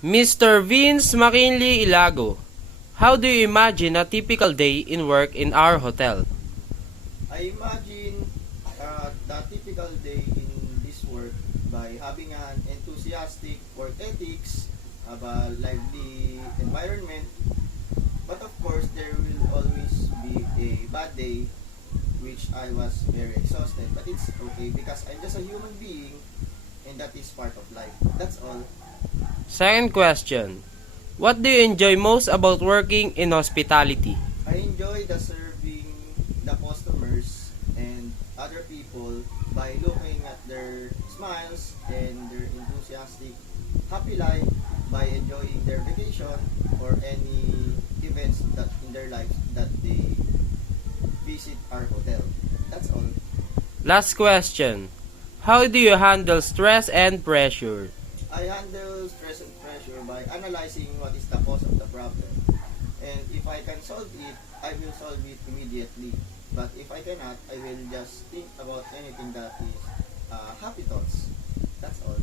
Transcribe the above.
Mr. Vince McKinley Ilago, how do you imagine a typical day in work in our hotel? I imagine the typical day in this work by having an enthusiastic work ethics, have a lively environment, but of course there will always be a bad day which I was very exhausted, but it's okay because I'm just a human being and that is part of life. That's all. Second question, what do you enjoy most about working in hospitality? I enjoy the serving the customers and other people by looking at their smiles and their enthusiastic happy life by enjoying their vacation or any events that in their lives that they visit our hotel. That's all. Last question, how do you handle stress and pressure? I handle stress and pressure by analyzing what is the cause of the problem. And if I can solve it, I will solve it immediately. But if I cannot, I will just think about anything that is happy thoughts. That's all.